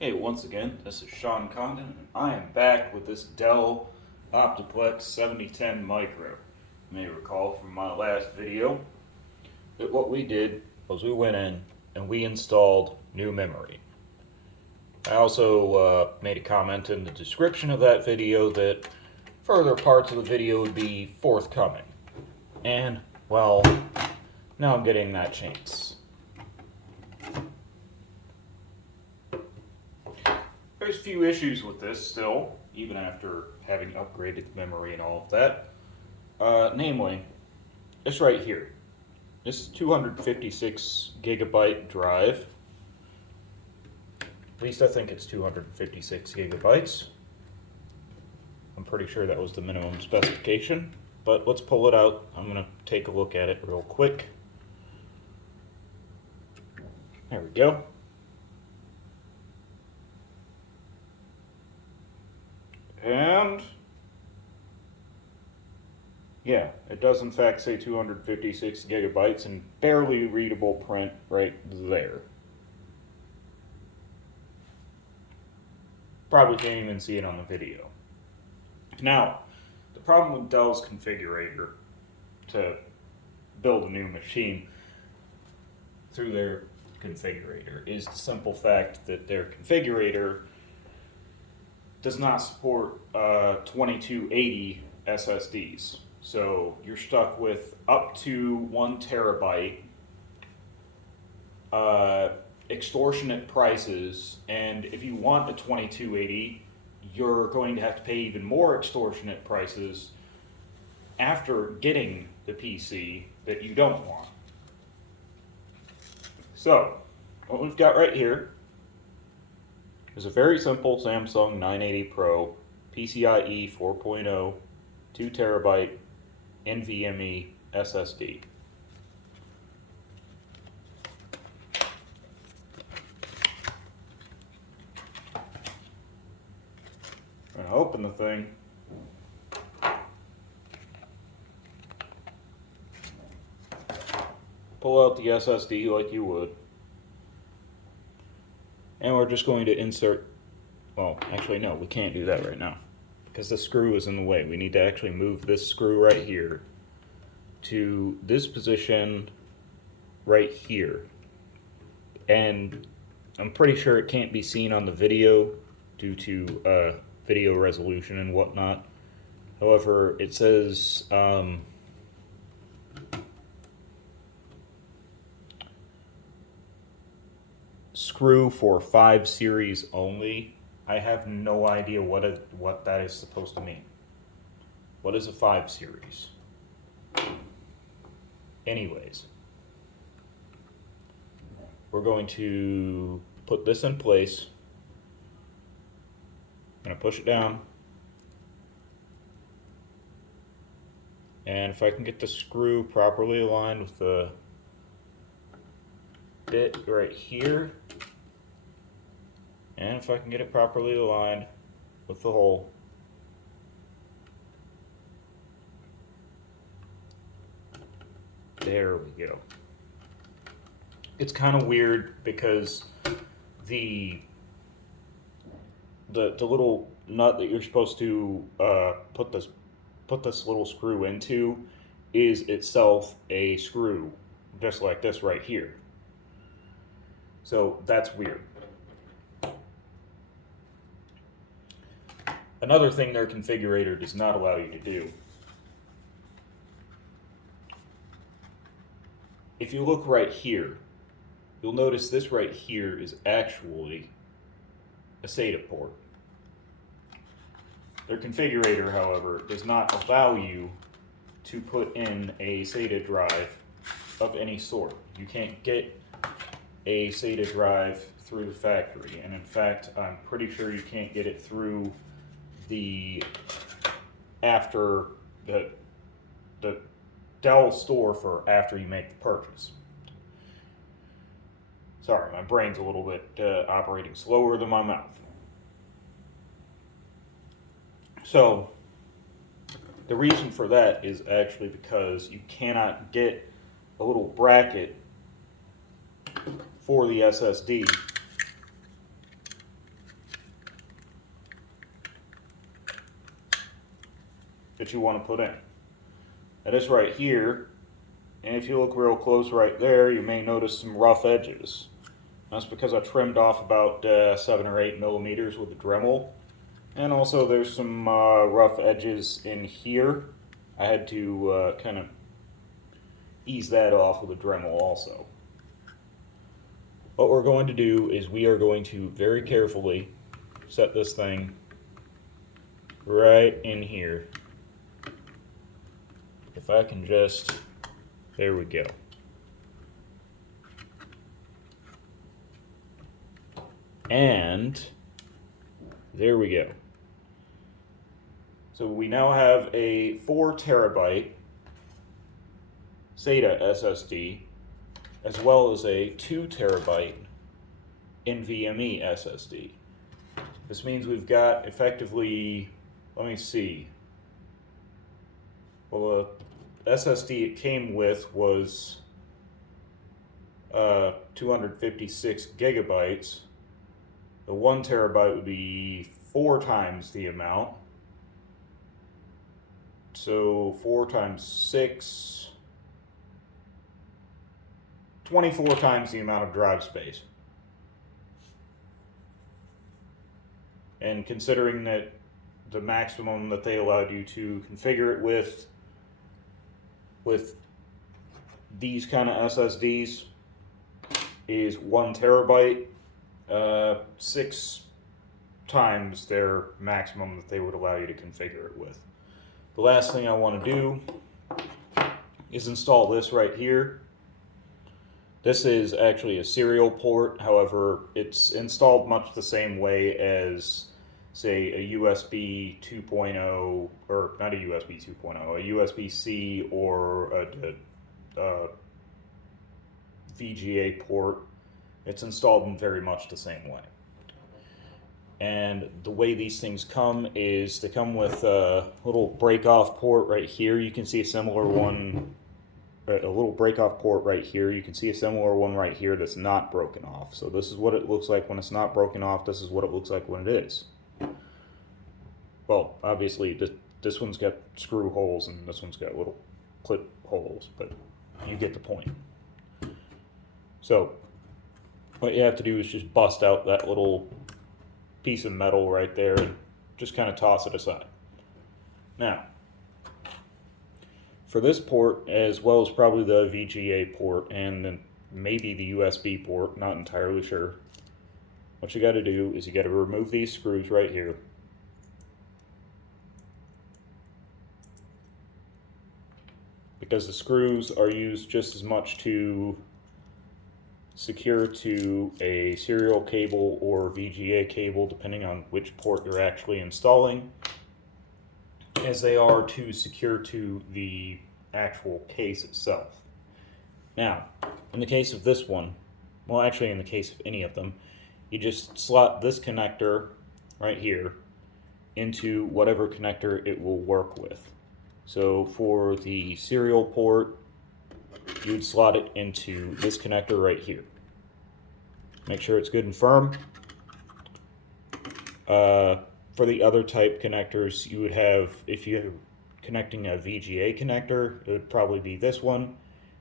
Hey, once again, this is Sean Condon, and I am back with this Dell Optiplex 7010 Micro. You may recall from my last video that what we did was we went in and we installed new memory. I also made a comment in the description of that video that further parts of the video would be forthcoming. And, well, now I'm getting that chance. There's a few issues with this still, even after having upgraded the memory and all of that. Namely, this right here. This is 256 gigabyte drive. At least I think it's 256 gigabytes. I'm pretty sure that was the minimum specification. But let's pull it out. I'm going to take a look at it real quick. There we go. And yeah, it does in fact say 256 gigabytes and barely readable print right there. Probably can't even see it on the video. Now, the problem with Dell's configurator to build a new machine through their configurator is the simple fact that their configurator does not support 2280 SSDs. So you're stuck with up to 1 terabyte, extortionate prices, and if you want a 2280, you're going to have to pay even more extortionate prices after getting the PC that you don't want. So, what we've got right here is a very simple Samsung 980 Pro PCIe 4.0 2 terabyte NVMe SSD. I'm going to open the thing. Pull out the SSD like you would. And we're just going to insert, well, actually no, we can't do that right now because the screw is in the way. We need to actually move this screw right here to this position right here. And I'm pretty sure it can't be seen on the video due to video resolution and whatnot. However, it says screw for 5 series only. I have no idea what that is supposed to mean. What is a 5 series? Anyways, we're going to put this in place. I'm going to push it down. And if I can get the screw properly aligned with the bit right here, and if I can get it properly aligned with the hole, there we go. It's kind of weird because the little nut that you're supposed to put this little screw into is itself a screw, just like this right here. So that's weird. Another thing their configurator does not allow you to do, if you look right here, you'll notice this right here is actually a SATA port. Their configurator, however, does not allow you to put in a SATA drive of any sort. You can't get a SATA drive through the factory, and in fact, I'm pretty sure you can't get it through the Dell store for after you make the purchase. Sorry, my brain's a little bit operating slower than my mouth. So, the reason for that is actually because you cannot get a little bracket for the SSD that you want to put in. Now this right here, and if you look real close right there, you may notice some rough edges. That's because I trimmed off about 7 or 8 millimeters with the Dremel. And also there's some rough edges in here. I had to kind of ease that off with a Dremel also. What we're going to do is we are going to very carefully set this thing right in here. If I can just, there we go. And there we go. So we now have a 4 terabyte SATA SSD, as well as a 2 terabyte NVMe SSD. This means we've got effectively, let me see. Well, the SSD it came with was 256 gigabytes. The 1 terabyte would be 4 times the amount. So 4 times 6, 24 times the amount of drive space. And considering that the maximum that they allowed you to configure it with these kind of SSDs is 1 terabyte, 6 times their maximum that they would allow you to configure it with. The last thing I want to do is install this right here. This is actually a serial port, however, it's installed much the same way as, say, a USB 2.0, or not a USB 2.0, a USB-C or a VGA port. It's installed in very much the same way. And the way these things come is they come with a little break-off port right here. You can see a similar one, a little break-off port right here. You can see a similar one right here that's not broken off. So this is what it looks like when it's not broken off. This is what it looks like when it is. Well, obviously this one's got screw holes and this one's got little clip holes, but you get the point. So what you have to do is just bust out that little piece of metal right there and just kind of toss it aside. Now, for this port, as well as probably the VGA port and then maybe the USB port, not entirely sure, what you got to do is you got to remove these screws right here. Because the screws are used just as much to secure to a serial cable or VGA cable, depending on which port you're actually installing, as they are to secure to the actual case itself. Now, in the case of this one, well, actually in the case of any of them, you just slot this connector right here into whatever connector it will work with. So for the serial port, you'd slot it into this connector right here. Make sure it's good and firm. For the other type connectors, you would have, if you're connecting a VGA connector, it would probably be this one.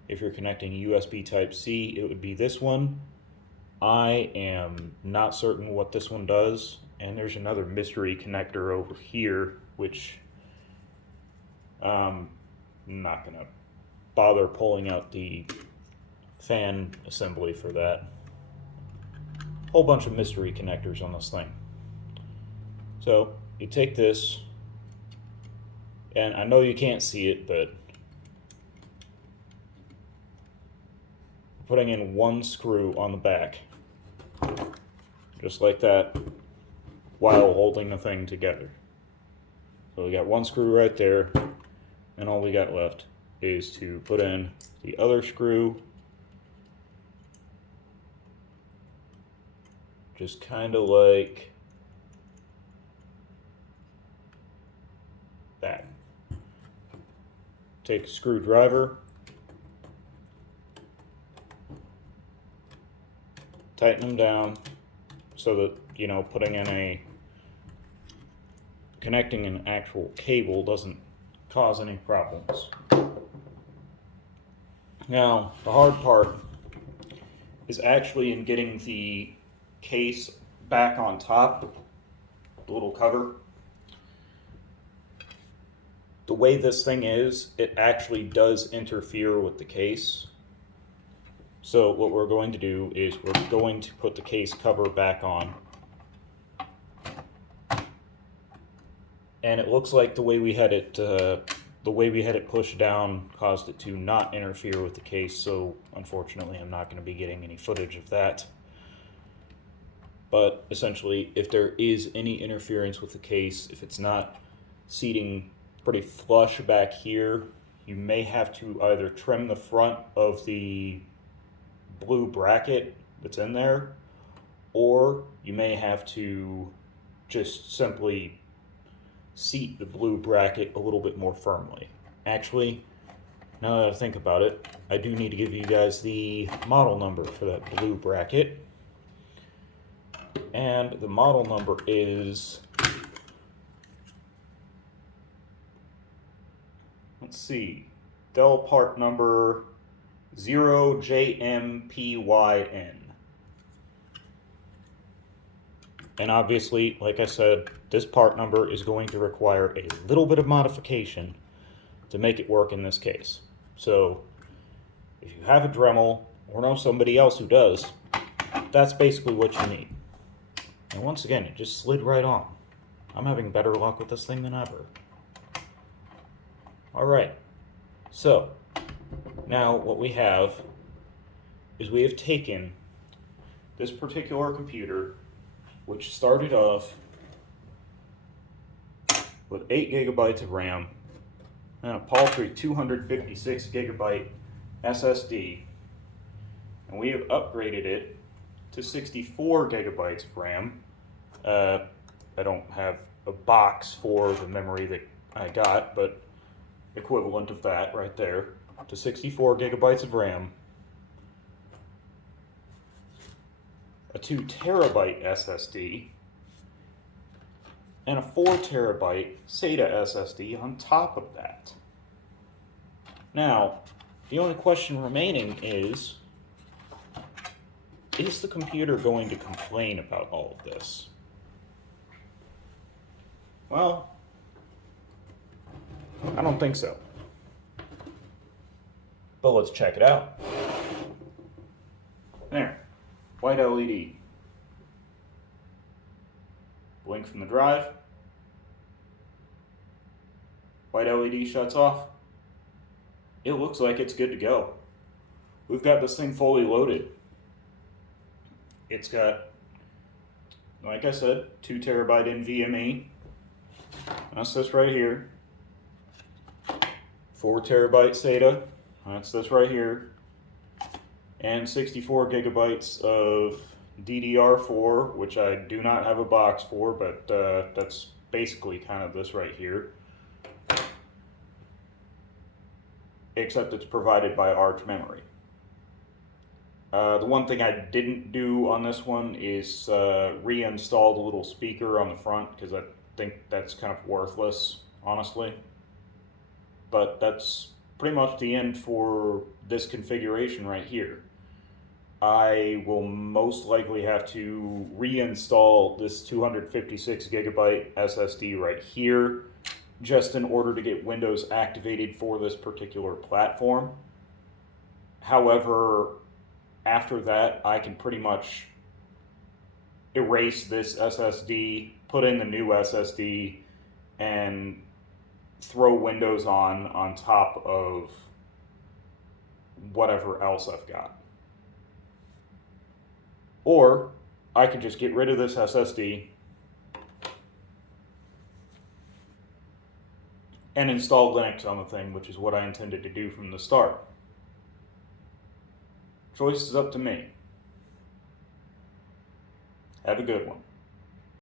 If you're connecting USB Type-C, it would be this one. I am not certain what this one does, and there's another mystery connector over here, which I'm not going to bother pulling out the fan assembly for that. Whole bunch of mystery connectors on this thing. So you take this, and I know you can't see it, but putting in one screw on the back, just like that, while holding the thing together. So we got one screw right there, and all we got left is to put in the other screw, just kind of like that. Take a screwdriver, tighten them down so that, you know, connecting an actual cable doesn't cause any problems. Now, the hard part is actually in getting the case back on top, the little cover. The way this thing is, it actually does interfere with the case. So what we're going to do is we're going to put the case cover back on. And it looks like the way we had it pushed down caused it to not interfere with the case, so unfortunately I'm not going to be getting any footage of that. But essentially, if there is any interference with the case, if it's not seating pretty flush back here, you may have to either trim the front of the blue bracket that's in there, or you may have to just simply seat the blue bracket a little bit more firmly. Actually, now that I think about it, I do need to give you guys the model number for that blue bracket. And the model number is, let's see, Dell part number 0JMPYN. And obviously, like I said, this part number is going to require a little bit of modification to make it work in this case. So, if you have a Dremel, or know somebody else who does, that's basically what you need. And once again, it just slid right on. I'm having better luck with this thing than ever. Alright, so, now what we have is we have taken this particular computer, which started off with 8 gigabytes of RAM and a paltry 256 gigabyte SSD, and we have upgraded it to 64 gigabytes of RAM. I don't have a box for the memory that I got, but equivalent of that right there, to 64 gigabytes of RAM, a 2 terabyte SSD, and a 4 terabyte SATA SSD on top of that. Now, the only question remaining is the computer going to complain about all of this? Well, I don't think so. But let's check it out. There, white LED. Blink from the drive. White LED shuts off. It looks like it's good to go. We've got this thing fully loaded. It's got, like I said, 2 terabyte NVMe. That's this right here. 4 terabyte SATA. That's this right here. And 64 gigabytes of DDR4, which I do not have a box for, but that's basically kind of this right here. Except it's provided by Arch Memory. The one thing I didn't do on this one is reinstall the little speaker on the front, because I think that's kind of worthless, honestly. But that's pretty much the end for this configuration right here. I will most likely have to reinstall this 256 gigabyte SSD right here, just in order to get Windows activated for this particular platform. However, after that, I can pretty much erase this SSD, put in the new SSD, and throw Windows on top of whatever else I've got. Or I can just get rid of this SSD and install Linux on the thing, which is what I intended to do from the start. Choice is up to me. Have a good one.